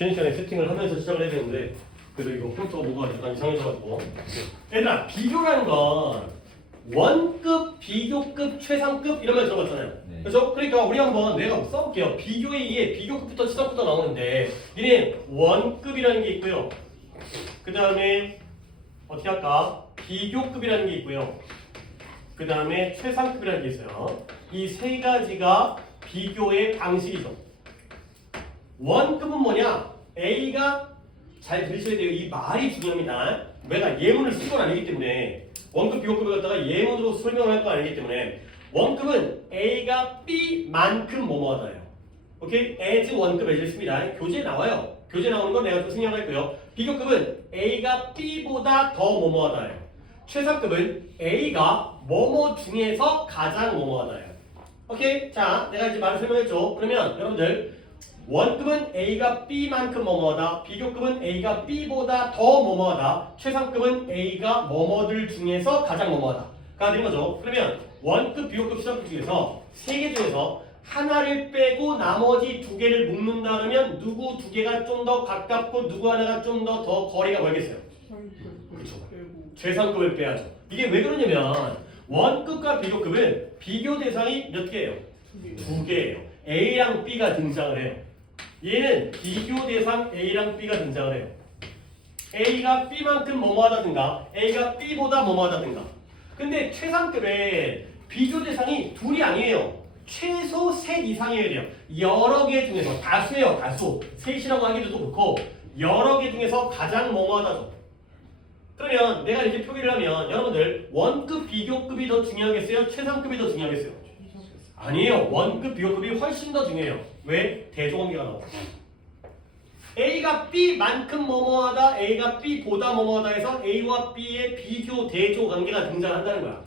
쉬는 시간에 세팅을 하면서 시작을 해야 되는데 그래도 이거 폰트가 뭐가 약간 이상해져가지고 얘들아 비교라는 건 원급, 비교급, 최상급 이런 말 들어봤잖아요. 네. 그렇죠? 그러니까 우리 한번 내가 써볼게요. 비교에 의해 비교급부터 시작부터 나오는데 얘는 원급이라는 게 있고요. 그 다음에 어떻게 할까? 비교급이라는 게 있고요. 그 다음에 최상급이라는 게 있어요. 이 세 가지가 비교의 방식이죠. 원급은 뭐냐? A가 잘 들으셔야 돼요. 이 말이 중요합니다. 내가 예문을 쓸 건 아니기 때문에 원급, 비교급을 갖다가 예문으로 설명을 할 건 아니기 때문에 원급은 A가 B만큼 뭐뭐하다예요. 오케이? as 원급 as 있습니다. 교재에 나와요. 교재 나오는 건 내가 좀 생략했고요. 비교급은 A가 B보다 더 뭐뭐하다예요. 최상급은 A가 뭐뭐 중에서 가장 뭐뭐하다예요. 오케이? 자, 내가 이제 말을 설명했죠. 그러면 여러분들 원급은 A가 B만큼 뭐뭐하다. 비교급은 A가 B보다 더 뭐뭐하다. 최상급은 A가 뭐뭐들 중에서 가장 뭐뭐하다.가 되는 거죠. 그러면 원급, 비교급, 최상급 중에서 세 개 중에서 하나를 빼고 나머지 두 개를 묶는다 그러면 누구 두 개가 좀 더 가깝고 누구 하나가 좀 더 거리가 멀겠어요? 그렇죠. 최상급을 빼야죠. 이게 왜 그러냐면 원급과 비교급은 비교 대상이 몇 개예요? 두 개예요. A랑 B가 등장을 해요. 얘는 비교 대상 A랑 B가 등장을 해요. A가 B만큼 뭐뭐하다든가 A가 B보다 뭐뭐하다든가. 근데 최상급에 비교 대상이 둘이 아니에요. 최소 셋 이상이어야 돼요. 여러 개 중에서 다수예요. 다수. 셋이라고 하기도 그렇고 여러 개 중에서 가장 뭐뭐하다죠. 그러면 내가 이렇게 표기를 하면 여러분들 원급, 비교급이 더 중요하겠어요? 최상급이 더 중요하겠어요? 아니에요. 원급, 비교급이 훨씬 더 중요해요. 왜? 대조관계가 나와. A가 B만큼 뭐뭐하다, A가 B보다 뭐뭐하다 해서 A와 B의 비교, 대조 관계가 등장한다는 거야.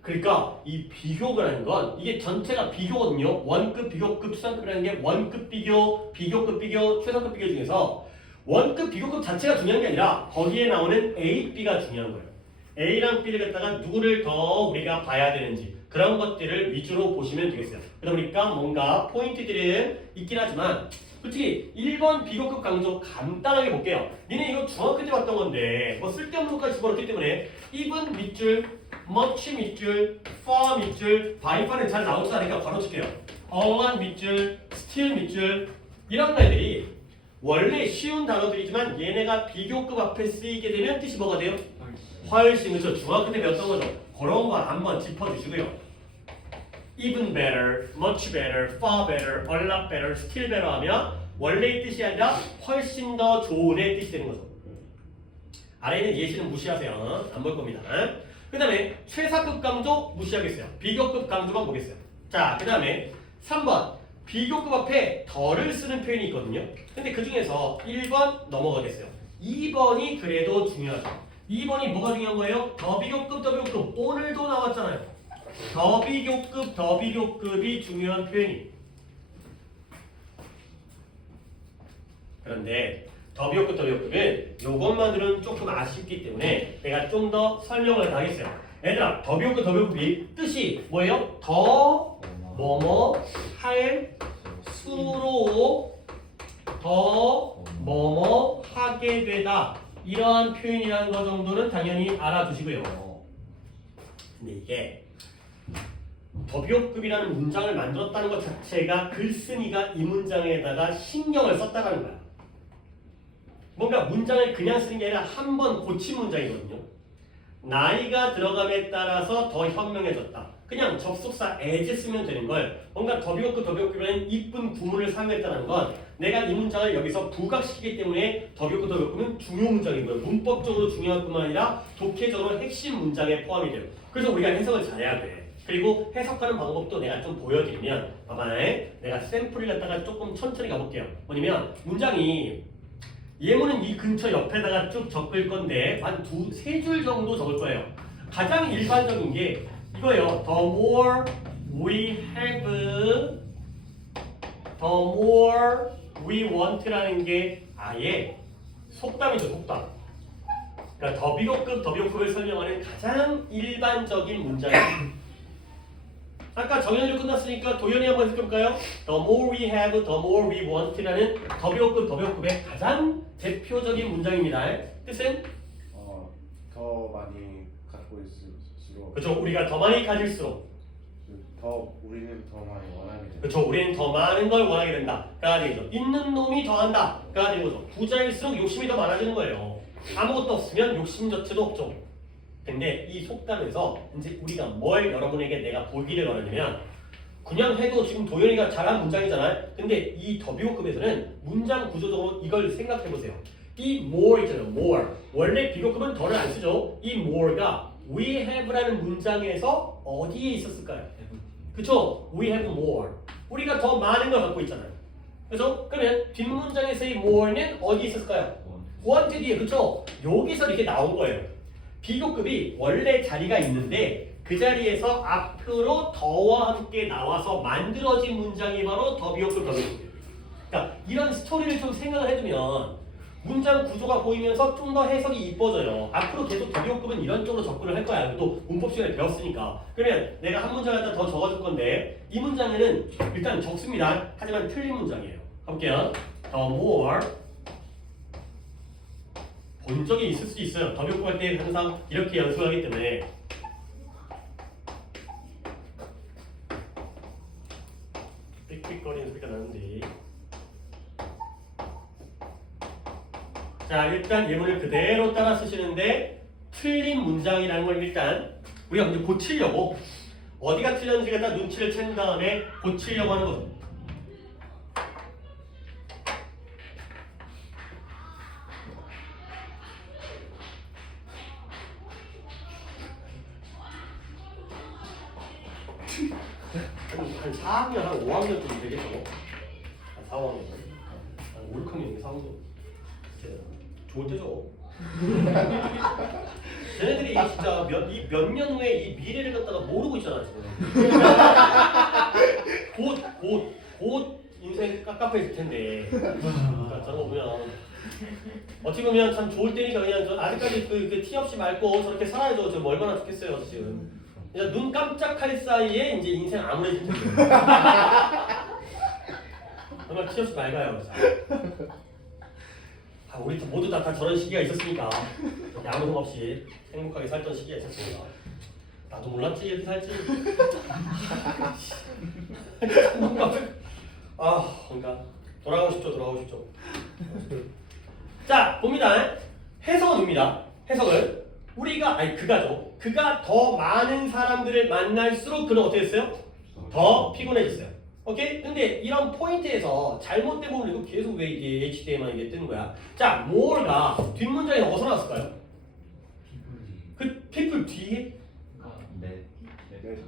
그러니까 이 비교라는 건 이게 전체가 비교거든요. 원급, 비교급, 최상급이라는 게 원급 비교, 비교급 비교, 최상급 비교 중에서 원급, 비교급 자체가 중요한 게 아니라 거기에 나오는 A, B가 중요한 거예요. A랑 B를 갖다가 누구를 더 우리가 봐야 되는지 그런 것들을 위주로 보시면 되겠어요. 그러다 보니까 뭔가 포인트들은 있긴 하지만 솔직히 1번 비교급 강조 간단하게 볼게요. 니네 이거 중학교 때 봤던 건데 뭐 쓸데없는 것까지 집어넣기 때문에 even 밑줄, much 밑줄, far 밑줄, by파는 잘 나오지 않으니까 바로 칠게요. all만 밑줄, still 밑줄 이런 애들이 원래 쉬운 단어들이지만 얘네가 비교급 앞에 쓰이게 되면 뜻이 뭐가 돼요? 훨씬 그렇죠. 중학교 때 배웠던 거죠. 그런 거 한번 짚어주시고요. even better, much better, far better, a lot better, still better 하면 원래의 뜻이 아니라 훨씬 더 좋은의 뜻이 되는 거죠. 아래 있는 예시는 무시하세요. 안 볼 겁니다. 그 다음에 최상급 강조 무시하겠어요. 비교급 강조만 보겠어요. 자, 그 다음에 3번 비교급 앞에 더를 쓰는 표현이 있거든요. 근데 그 중에서 1번 넘어가겠어요. 2번이 그래도 중요하죠. 2번이 뭐가 중요한 거예요? 더 비교급, 더 비교급. 오늘도 나왔잖아요. 더 비교급, 더 비교급이 중요한 표현이. 그런데 더 비교급, 더 비교급은 요것만으로는 조금 아쉽기 때문에 내가 좀 더 설명을 하겠어요. 얘들아, 더 비교급, 더 비교급이 뜻이 뭐예요? 더 뭐뭐 할 수로 더 뭐뭐 하게 되다. 이러한 표현이라는 거 정도는 당연히 알아두시고요. 근데 이게 더 비교급이라는 문장을 만들었다는 것 자체가 글쓴이가 이 문장에다가 신경을 썼다는 거야. 뭔가 문장을 그냥 쓰는 게 아니라 한 번 고친 문장이거든요. 나이가 들어감에 따라서 더 현명해졌다. 그냥 접속사 as 쓰면 되는 걸 뭔가 더 비교급, 더 비교급이라는 이쁜 구문을 사용했다는 건 내가 이 문장을 여기서 부각시키기 때문에 더 비교급, 더 비교급은 중요 문장이고요. 문법적으로 중요할 뿐만 아니라 독해적으로 핵심 문장에 포함이 돼요. 그래서 우리가 해석을 잘해야 돼. 그리고 해석하는 방법도 내가 좀 보여드리면 봐봐요. 내가 샘플을 갖다가 조금 천천히 가볼게요. 뭐냐면 문장이 예문은 이 근처 옆에다가 쭉 적을 건데 한 세 줄 정도 적을 거예요. 가장 일반적인 게 이거예요. The more we have, the more we want라는 게 아예 속담이죠. 속담. 그러니까 더 비교급, 더 비교급을 설명하는 가장 일반적인 문장이에요. 아까 정연이로 끝났으니까 도연이 한번 해볼까요? The more we have, the more we want라는 더비호급의 가장 대표적인 문장입니다. 뜻은? 더 많이 갖고 있을수록 그렇죠. 우리가 더 많이 가질수록 우리는 더 많이 원하게 된다. 그렇죠. 우리는 더 많은 걸 원하게 된다가 되죠. 있는 놈이 더한다가 되는 거죠. 부자일수록 욕심이 더 많아지는 거예요. 아무것도 없으면 욕심 자체도 없죠. 근데 이 속담에서 이제 우리가 뭘 여러분에게 내가 보기를 원하냐면 그냥 해도 지금 도현이가 잘한 문장이잖아요. 근데 이 더비호급에서는 문장 구조적으로 이걸 생각해 보세요. 이 more 있잖아요. more. 원래 비교급은 더를 안 쓰죠. 이 more가 we have라는 문장에서 어디에 있었을까요? 그쵸? We have more. 우리가 더 많은 걸 갖고 있잖아요. 그죠? 그러면 뒷문장에서의 more는 어디 있었을까요? want 뒤에. 그쵸? 여기서 이렇게 나온 거예요. 비교급이 원래 자리가 있는데 그 자리에서 앞으로 더와 함께 나와서 만들어진 문장이 바로 더비호급 더비호급이에요. 그러니까 이런 스토리를 좀 생각을 해두면 문장 구조가 보이면서 좀 더 해석이 이뻐져요. 앞으로 계속 더비호급은 이런 쪽으로 접근을 할 거야. 또 문법 시간에 배웠으니까. 그러면 내가 한 문장 갖다 더 적어줄 건데 이 문장에는 일단 적습니다. 하지만 틀린 문장이에요. 가볼게요. The more 본 적이 있을 수 있어요. 더비호급 할 때 항상 이렇게 연습을 하기 때문에 삑삑거리는 소리가 나는데 자 일단 예문을 그대로 따라 쓰시는데 틀린 문장이라는 걸 일단 우리가 먼저 고치려고 어디가 틀렸는지 갖다 눈치를 챈 다음에 고치려고 하는 거죠. 한 4학년, 한 5학년쯤 되겠죠? 한 4, 5학년. 한 5, 6학년, 4, 5학년. 좋을 때죠. 쟤네들이 진짜 몇 년 후에 이 미래를 갖다가 모르고 있잖아, 지금. 곧 인생 깝깝해 있을 텐데. 그러니까 저거 보면. 어떻게 보면 참 좋을 때니까 그냥 저 아직까지 그 티 없이 맑고 저렇게 살아야죠. 저 얼마나 좋겠어요, 지금. 그냥 눈 깜짝할 사이에 이제 인생 암울해질 텐데. 정말 티 없이 맑아요, 진짜. 우리 모두 다 저런 시기가 있었으니까 아무 생각 없이 행복하게 살던 시기가 있었습니다. 나도 몰랐지 이렇게 살지. 그러니까 돌아가고 싶죠. 자 봅니다. 해석은입니다. 해석은 그가 더 많은 사람들을 만날수록 그는 어떻게 했어요? 더 피곤해졌어요. 오케이? 근데 이런 포인트에서 잘못된 부분 이거 계속 왜 이게 HD에만 이게 뜨는 거야? 자, more가 뒷문장에 어디서 나왔을까요? 그 people 뒤에?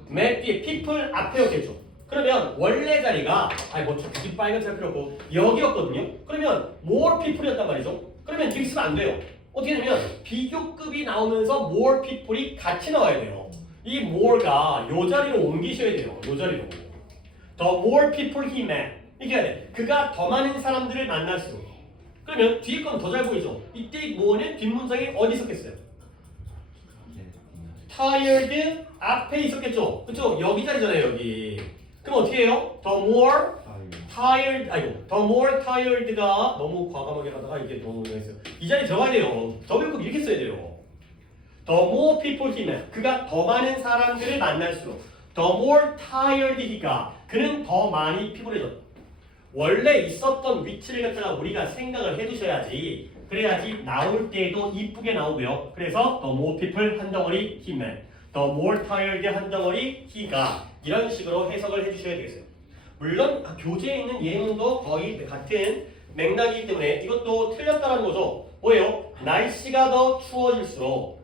맨 뒤에 people 앞에였겠죠. 그러면 원래 자리가 굳이 빨간색 필요 없고 여기였거든요. 그러면 more people이었단 말이죠. 그러면 뒤에 쓰면 안 돼요. 어떻게 되면 비교급이 나오면서 more people이 같이 나와야 돼요. 이 more가 요 자리로 옮기셔야 돼요. 요 자리로. The more people he met. 이게 해야 돼. 그가 더 많은 사람들을 만날수록. 그러면 뒤에 건 더 잘 보이죠? 이때 뭐는 뒷문장이 어디 있었겠어요? tired 앞에 있었겠죠? 그쵸? 여기 자리잖아요, 여기. 그럼 어떻게 해요? The more tired가 너무 과감하게 가다가 이게 너무 했어요. 이 자리에 들어가야 돼요. 더비호급 이렇게 써야 돼요. The more people he met. 그가 더 많은 사람들을 만날수록. The more tired he가. 그는 더 많이 피곤해졌다. 원래 있었던 위치를 갖다가 우리가 생각을 해두셔야지. 그래야지 나올 때도 이쁘게 나오고요. 그래서 the more people 한 덩어리 he met. The more tired 한 덩어리 he가. 이런 식으로 해석을 해주셔야 되겠어요. 물론 교재에 있는 예문도 거의 같은 맥락이기 때문에 이것도 틀렸다는 거죠. 뭐예요? 날씨가 더 추워질수록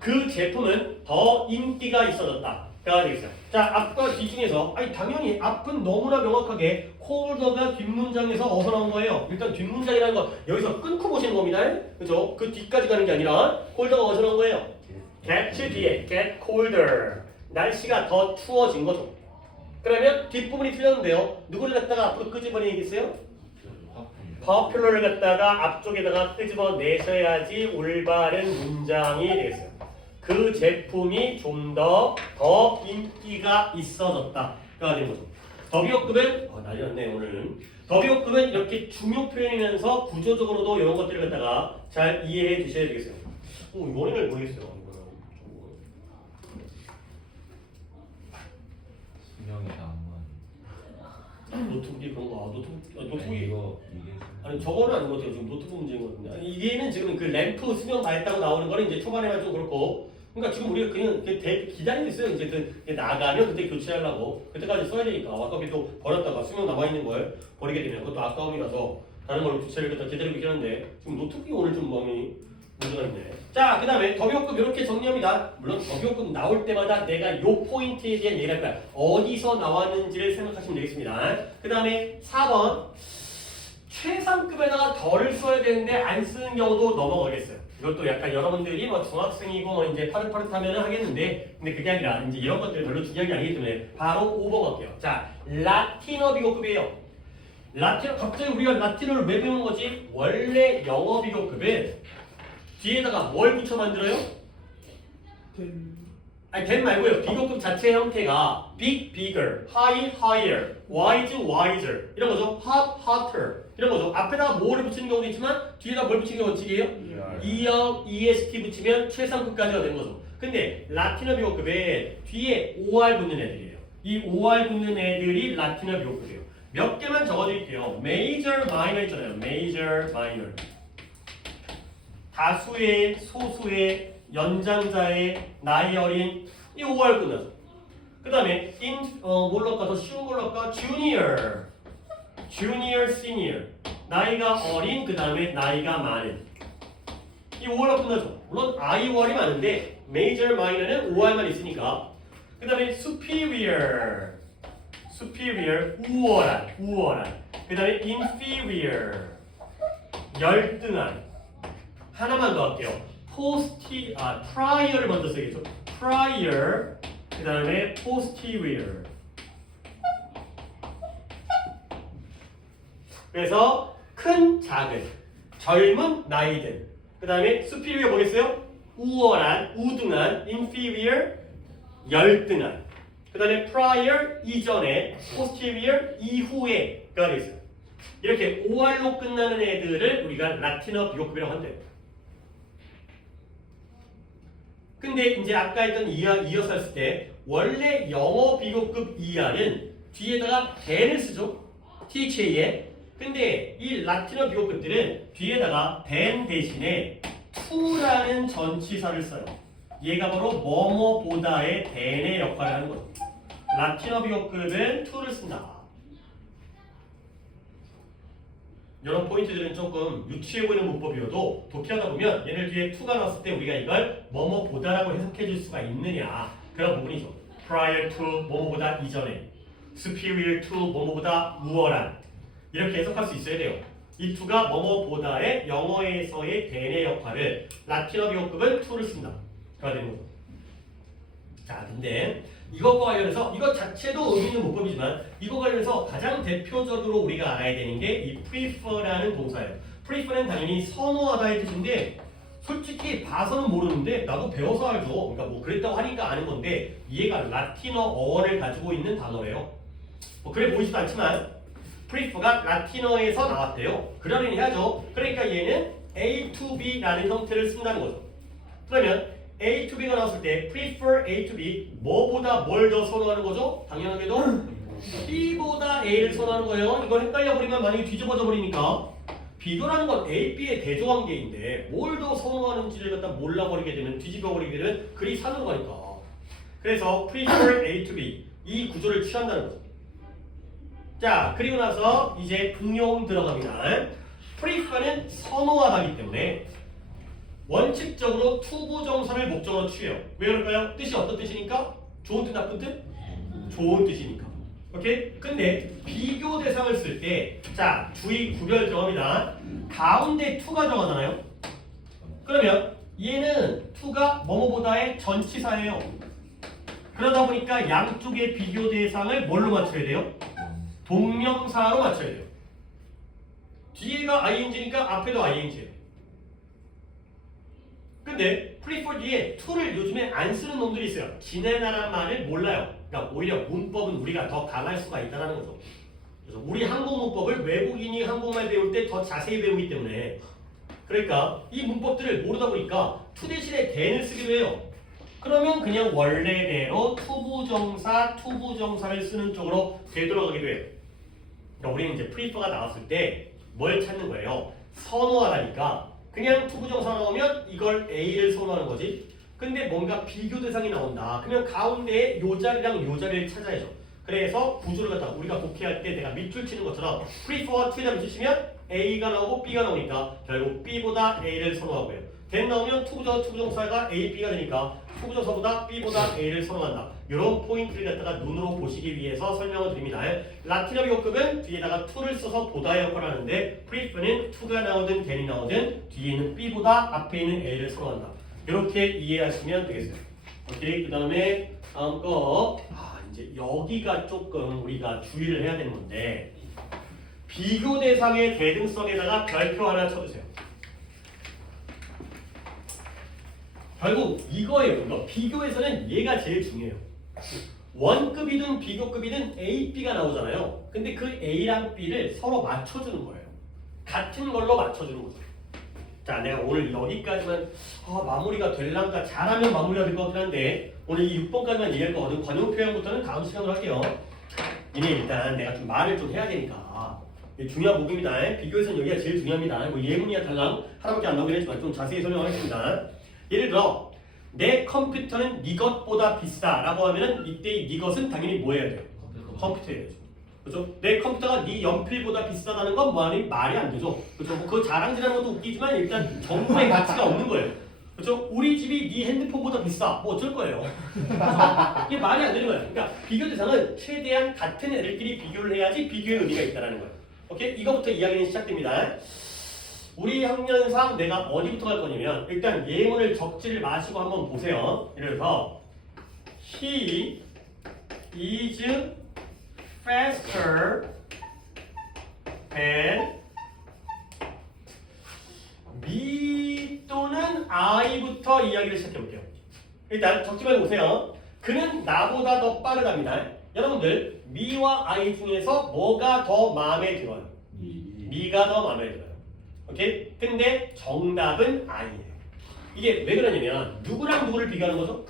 그 제품은 더 인기가 있어졌다. 가 되겠어요. 자, 앞과 뒤 중에서 당연히 앞은 너무나 명확하게 colder가 뒷문장에서 어디서 나온 거예요? 일단 뒷문장이라는 거 여기서 끊고 보시는 겁니다. 그죠? 그 뒤까지 가는 게 아니라 colder가 어디서 나온 거예요? get 뒤에 get colder. 날씨가 더 추워진 거죠. 그러면 뒷부분이 틀렸는데요. 누구를 갖다가 앞으로 끄집어내겠어요? popular를 갖다가 앞쪽에다가 끄집어내셔야지 올바른 문장이 되겠어요. 그 제품이 좀 더 인기가 있어졌다. 가 되는 거죠. 더비호급은 난리 났네 오늘은. 더비호급은 이렇게 중요 표현이면서 구조적으로도 이런 것들을 갖다가 잘 이해해 주셔야 되겠어요. 이번에는 모르겠어요. 수명이 나온 노트북이 그런 거. 노트북이 이게 아니 저거는 아닌 것 같아요. 지금 노트북 문제인 것 같은데. 아니, 이게는 지금 그 램프 수명 다 했다고 나오는 거는 이제 초반에만 좀 그렇고. 그러니까 지금 우리가 그냥 기다리고 있어요. 이제 나가면 그때 교체하려고. 그때까지 써야 되니까. 아깝게 또 버렸다가 수명 남아 있는 걸 버리게 되면 그것도 아까움이라서 다른 걸로 교체를 갖다 기다리고 있긴 한데 지금 노트북이 오늘 좀 많이 문제가 있네. 자, 그 다음에 더비호급 이렇게 정리합니다. 물론 더비호급 나올 때마다 내가 요 포인트에 대한 얘기를 할 거야. 어디서 나왔는지를 생각하시면 되겠습니다. 그 다음에 4번 최상급에다가 덜을 써야 되는데 안 쓰는 경우도 넘어가겠어요. 이것도 약간 여러분들이 뭐 중학생이고 뭐 이제 파릇파릇하면 하겠는데 근데 그게 아니라 이제 이런 것들 별로 중요한 게 아니기 때문에 바로 5번 갈게요. 자, 라틴어 비교급이에요. 라틴어 갑자기 우리가 라틴어를 왜 배우는 거지? 원래 영어 비교급은 뒤에다가 뭘 붙여 만들어요? 아니 된 말고요. 비교급 자체 형태가 big, bigger, high, higher, wise, wiser 이런 거죠. hot, hotter 이런 거죠. 앞에다가 뭐를 붙이는 경우도 있지만 뒤에다 뭘 붙이는 게 원칙이에요? EST 붙이면 최상급까지가 된 거죠. 근데 라틴어 비교급에 뒤에 OR 붙는 애들이에요. 이 OR 붙는 애들이 라틴어 비교급이에요. 몇 개만 적어드릴게요. major, minor 있잖아요. major, minor 다수의, 소수의, 연장자의, 나이 어린 이 5월 끝나죠. 그 다음에 뭘로 할까? 더 쉬운 걸로 할까? junior, senior 나이가 어린 그 다음에 나이가 많은 이 5월로 끝나죠. 물론 I5월이 많은데 major, minor는 5월만 있으니까 그 다음에 superior 우월한 그 다음에 inferior 열등한 하나만 더 할게요. prior를 먼저 써야겠죠. prior 그 다음에 posterior. 그래서 큰, 작은, 젊은, 나이든. 그 다음에 superior 뭐겠어요? 우월한, 우등한, inferior 열등한. 그 다음에 prior 이전에, posterior 이후에가 되겠어요. 이렇게 OR로 끝나는 애들을 우리가 라틴어 비교급이라고 한대요. 근데 이제 아까 했던 이어서 했을 때 원래 영어 비교급 ER은 뒤에다가 than을 쓰죠. THA에. 근데 이 라틴어 비교급들은 뒤에다가 than 대신에 to라는 전치사를 써요. 얘가 바로 뭐뭐보다의 than의 역할을 하는 거죠. 라틴어 비교급은 to를 쓴다. 이런 포인트들은 조금 유치해 보이는 문법이어도 독해하다 보면 얘를 뒤에 to가 나왔을 때 우리가 이걸 뭐뭐보다라고 해석해 줄 수가 있느냐 그런 부분이죠. prior to 뭐뭐보다 이전에 superior to 뭐뭐보다 우월한 이렇게 해석할 수 있어야 돼요. 이 to가 뭐뭐보다의 영어에서의 than의 역할을 라틴어 비교급은 to를 쓴다. 가 되는 거죠. 자, 근데 이것과 관련해서 이것 자체도 의미 있는 문법이지만 이거 관련해서 가장 대표적으로 우리가 알아야 되는 게 이 prefer라는 동사예요. prefer는 당연히 선호하다의 뜻인데 솔직히 봐서는 모르는데 나도 배워서 알죠. 그러니까 뭐 그랬다고 하니까 아는 건데 얘가 라틴어 어원을 가지고 있는 단어래요. 뭐 그래 보이지도 않지만 prefer가 라틴어에서 나왔대요. 그러려니 해야죠. 그러니까 얘는 A to B라는 형태를 쓴다는 거죠. 그러면 A to B가 나왔을 때 prefer A to B 뭐보다 뭘 더 선호하는 거죠? 당연하게도 B보다 A를 선호하는 거예요. 이걸 헷갈려 버리면 만약에 뒤집어져 버리니까 비교라는 건 A, B의 대조관계인데 뭘 더 선호하는지를 갖다 몰라버리게 되면 뒤집어 버리게 되면 글이 산으로 가니까 그래서 prefer A to B 이 구조를 취한다는 거죠. 자, 그리고 나서 이제 응용 들어갑니다. prefer는 선호하다기 때문에 원칙적으로 투부정사를 목적어로 취해요. 왜 그럴까요? 뜻이 어떤 뜻이니까? 좋은 뜻, 나쁜 뜻? 좋은 뜻이니까. 오케이? 근데 비교 대상을 쓸 때, 자, 주의 구별 들어갑니다. 가운데 투가 들어가잖아요? 그러면 얘는 투가 뭐뭐보다의 전치사예요. 그러다 보니까 양쪽의 비교 대상을 뭘로 맞춰야 돼요? 동명사로 맞춰야 돼요. 뒤에가 ing니까 앞에도 ing예요. 근데 prefer 뒤에 to를 요즘에 안 쓰는 놈들이 있어요. 지네라는 말을 몰라요. 그러니까 오히려 문법은 우리가 더 강할 수가 있다는 거죠. 그래서 우리 한국 문법을 외국인이 한국말 배울 때 더 자세히 배우기 때문에 그러니까 이 문법들을 모르다 보니까 to 대신에 then을 쓰기도 해요. 그러면 그냥 원래대로 투부정사를 쓰는 쪽으로 되돌아가기도 해요. 그러니까 우리는 이제 prefer가 나왔을 때 뭘 찾는 거예요? 선호하라니까 그냥 투부정사 나오면 이걸 A를 선호하는 거지. 근데 뭔가 비교 대상이 나온다. 그러면 가운데에 요 자리랑 요 자리를 찾아야죠. 그래서 구조를 갖다 우리가 독해할 때 내가 밑줄 치는 것처럼 prefer와 to에다 밑줄 치면 A가 나오고 B가 나오니까 결국 B보다 A를 선호하고요. then 나오면 투부정사가 A, B가 되니까 투부정사보다 B보다 A를 선호한다. 이런 포인트를 갖다가 눈으로 보시기 위해서 설명을 드립니다. 라틴어 비교급은 뒤에다가 to를 써서 보다의 역할을 하는데 prefer는 to가 나오든 then이 나오든 뒤에 있는 B보다 앞에 있는 A를 선호한다. 이렇게 이해하시면 되겠어요. 오케이. 그 다음에 다음 거 이제 여기가 조금 우리가 주의를 해야 되는 건데 비교 대상의 대등성에다가 별표 하나 쳐주세요. 결국 이거예요. 이거 비교에서는 얘가 제일 중요해요. 원급이든 비교급이든 A, B가 나오잖아요. 근데 그 A랑 B를 서로 맞춰주는 거예요. 같은 걸로 맞춰주는 거죠. 자, 내가 오늘 여기까지만 마무리가 될란가 잘하면 마무리가 될 것 같긴 한데 오늘 이 6번까지만 얘기할 거거든. 관용 표현부터는 다음 시간으로 할게요. 이제 일단 내가 좀 말을 좀 해야 되니까 중요한 부분입니다. 비교에서는 여기가 제일 중요합니다. 뭐 예문이야 달랑 하나밖에 안 나오긴 했지만 좀 자세히 설명하겠습니다. 예를 들어 내 컴퓨터는 네 것보다 비싸 라고 하면은 이때 네 것은 당연히 뭐 해야 돼요? 컴퓨터여야죠. 그죠? 내 컴퓨터가 네 연필보다 비싸다는 건 말이 안 되죠. 그죠? 뭐 그거 자랑질하는 것도 웃기지만 일단 정보의 가치가 없는 거예요. 그죠? 우리 집이 네 핸드폰보다 비싸. 뭐 어쩔 거예요. 이게 말이 안 되는 거예요. 그러니까 비교 대상은 최대한 같은 애들끼리 비교를 해야지 비교의 의미가 있다는 거예요. 오케이? 이거부터 이야기는 시작됩니다. 우리 학년상 내가 어디부터 갈 거냐면 일단 예문을 적지를 마시고 한번 보세요. 예를 들어서 He is faster than me 또는 I부터 이야기를 시작해 볼게요. 일단 적지 말고 보세요. 그는 나보다 더 빠르답니다. 여러분들 me와 I 중에서 뭐가 더 마음에 들어요? me가 더 마음에 들어요. 오케이? 근데 정답은 I예요. 이게 왜 그러냐면 누구랑 누구를 비교하는 거죠?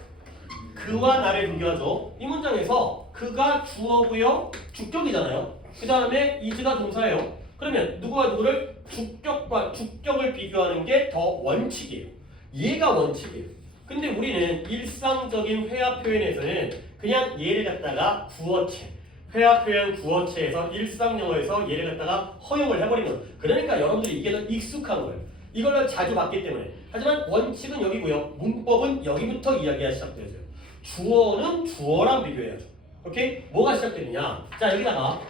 그와 나를 비교하죠. 이 문장에서 그가 주어고요. 주격이잖아요. 그 다음에 is가 동사예요. 그러면 누구와 누구를 주격과 주격을 비교하는 게 더 원칙이에요. 얘가 원칙이에요. 근데 우리는 일상적인 회화 표현에서는 그냥 얘를 갖다가 구어체 회화 표현 구어체에서 일상 영어에서 얘를 갖다가 허용을 해버리는 거예요. 그러니까 여러분들이 이게 더 익숙한 거예요. 이걸로 자주 봤기 때문에. 하지만 원칙은 여기고요. 문법은 여기부터 이야기가 시작되어요. 주어는 주어랑 비교해야죠. 오케이? 뭐가 시작되느냐? 자, 여기다가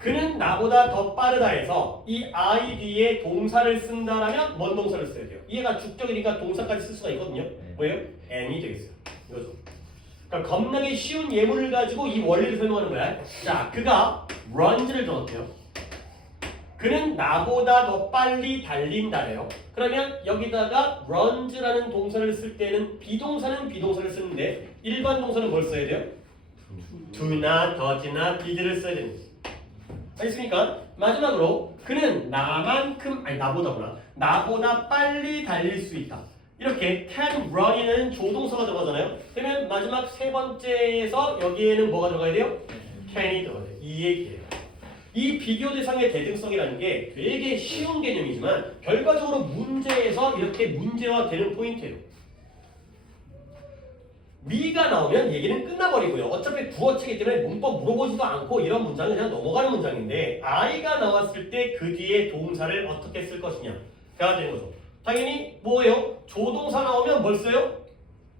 그는 나보다 더 빠르다 해서 이 I 뒤에 동사를 쓴다라면 뭔 동사를 써야 돼요? 얘가 주격이니까 동사까지 쓸 수가 있거든요. 뭐예요? N이 되겠어요. 이거죠. 그러니까 겁나게 쉬운 예문을 가지고 이 원리를 설명하는 거야. 자, 그가 runs를 넣었대요. 그는 나보다 더 빨리 달린다래요. 그러면 여기다가 runs라는 동사를 쓸 때는 비동사는 비동사를 쓰는데 일반 동사는 뭘 써야 돼요? do나 does나 did를 써야 됩니다. 알겠습니까? 마지막으로 그는 나보다 빨리 달릴 수 있다. 이렇게 can run이는 조동사가 들어가잖아요. 그러면 마지막 세 번째에서 여기에는 뭐가 들어가야 돼요? can이 들어가야 돼요. 이 얘기예요. 이 비교 대상의 대등성이라는 게 되게 쉬운 개념이지만 결과적으로 문제에서 이렇게 문제화되는 포인트예요. 미가 나오면 얘기는 끝나버리고요. 어차피 구어체이기 때문에 문법 물어보지도 않고 이런 문장은 그냥 넘어가는 문장인데 I가 나왔을 때 그 뒤에 동사를 어떻게 쓸 것이냐가 되는 거죠. 당연히 뭐예요? 조동사 나오면 뭘 써요?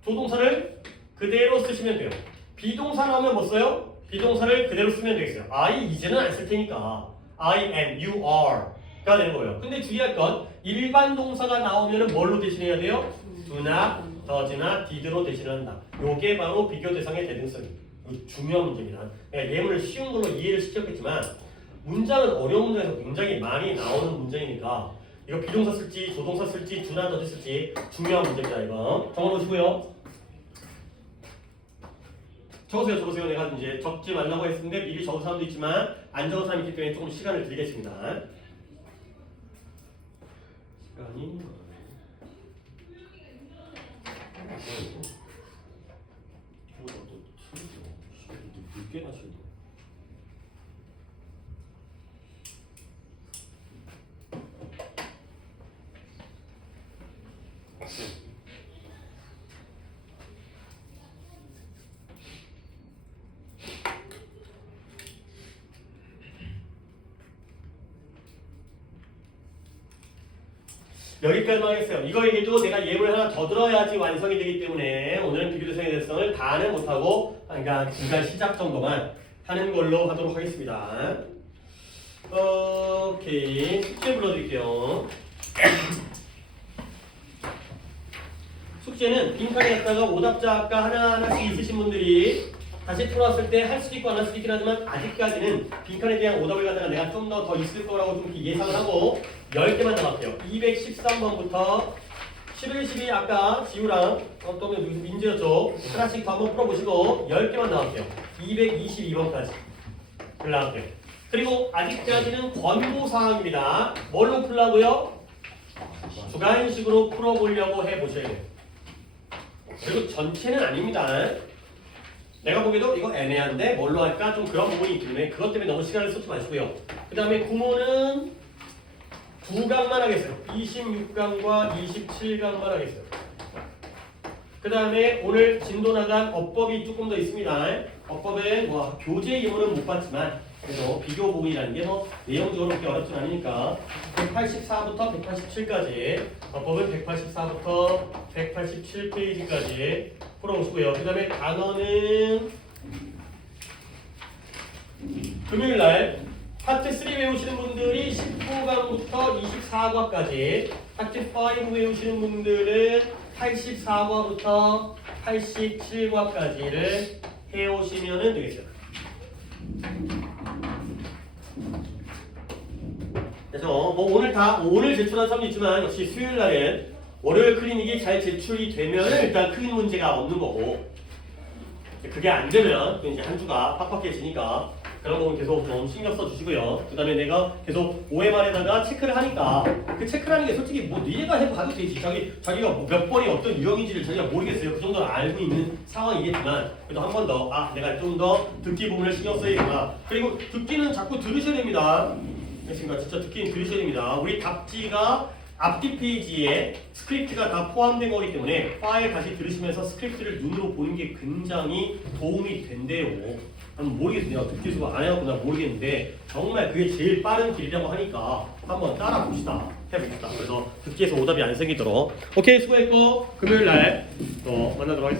조동사를 그대로 쓰시면 돼요. 비동사 나오면 뭐 써요? 비동사를 그대로 쓰면 되겠어요. I 이제는 안 쓸 테니까 I am, you are가 되는 거예요. 근데 주의할 건 일반 동사가 나오면 뭘로 대신해야 돼요? do나 does나 did로 대신한다. 요게 바로 비교 대상의 대등성입니다. 중요한 문제입니다. 예문을 쉬운 걸로 이해를 시켰겠지만 문장은 어려운 문장에서 굉장히 많이 나오는 문장이니까 이거 비동사 쓸지 조동사 쓸지 주나 더디 쓸지 중요한 문제입니다. 이거 적어놓으시고요. 적으세요. 내가 이제 적지 말라고 했는데 미리 적은 사람도 있지만 안 적은 사람이 있기 때문에 조금 시간을 드리겠습니다. 시간이 늦게 마시고. 여기까지만 하겠어요. 이거 얘기도 내가 예물 하나 더 들어야지 완성이 되기 때문에 오늘은 비교대상의 대성을 다는 못하고 그러니까 중간 시작 정도만 하는 걸로 하도록 하겠습니다. 오케이. 숙제 불러드릴게요. 숙제는 빈칸에 갖다가 오답자 아까 하나하나씩 있으신 분들이 다시 풀어왔을 때 할 수도 있고 안 할 수도 있긴 하지만 아직까지는 빈칸에 대한 오답을 갖다가 내가 좀 더 있을 거라고 좀 예상을 하고 10개만 남았게요. 213번부터 11, 12 아까 지우랑 또 민지였죠. 하나씩 더 한번 풀어보시고 10개만 남았게요. 222번까지 올라갈게요. 그리고 아직까지는 권고사항입니다. 뭘로 풀라고요? 주관식으로 풀어보려고 해보셔야 돼요. 그리고 전체는 아닙니다. 내가 보기에도 이거 애매한데 뭘로 할까? 좀 그런 부분이 있기 때문에 그것 때문에 너무 시간을 쏟지 마시고요. 그 다음에 구문은 9강만 하겠어요. 26강과 27강만 하겠어요. 그 다음에 오늘 진도 나간 어법이 조금 더 있습니다. 업법에 뭐 교재 예문은 못 봤지만 그래도 비교 부분이라는 게 뭐 내용적으로 그렇게 어렵진 않으니까 184부터 187까지 어법은 184부터 187페이지까지 풀어오시고요. 그 다음에 단어는 금요일날 파트 3 외우시는 분들이 19강부터 24과까지 파트 5 외우시는 분들은 84과부터 87과까지를 해오시면 되겠어요. 그래서 뭐 오늘 제출한 사람도 있지만 역시 수요일 날엔 월요일 클리닉이 잘 제출이 되면 일단 큰 문제가 없는 거고 그게 안 되면 이제 한 주가 빡빡해지니까 그런 부분 계속 좀 신경 써 주시고요. 그 다음에 내가 계속 OMR에다가 체크를 하니까 그 체크라는 게 솔직히 뭐 네가 해봐도 되지. 자기가 뭐 몇 번이 어떤 유형인지를 자기가 모르겠어요. 그 정도는 알고 있는 상황이겠지만 그래도 한 번 더 내가 좀 더 듣기 부분을 신경 써야겠구나. 그리고 듣기는 자꾸 들으셔야 됩니다. 그러니까 진짜 듣기는 들으셔야 됩니다. 우리 답지가 앞뒤 페이지에 스크립트가 다 포함된 거기 때문에 파일 다시 들으시면서 스크립트를 눈으로 보는 게 굉장히 도움이 된대요. 모르겠어요. 내가 듣기 수업 안 해갖고 나 모르겠는데 정말 그게 제일 빠른 길이라고 하니까 한번 따라 봅시다. 해봅시다. 그래서 듣기에서 오답이 안 생기도록. 오케이, 수고했고 금요일 날 또 만나도록 하겠습니다.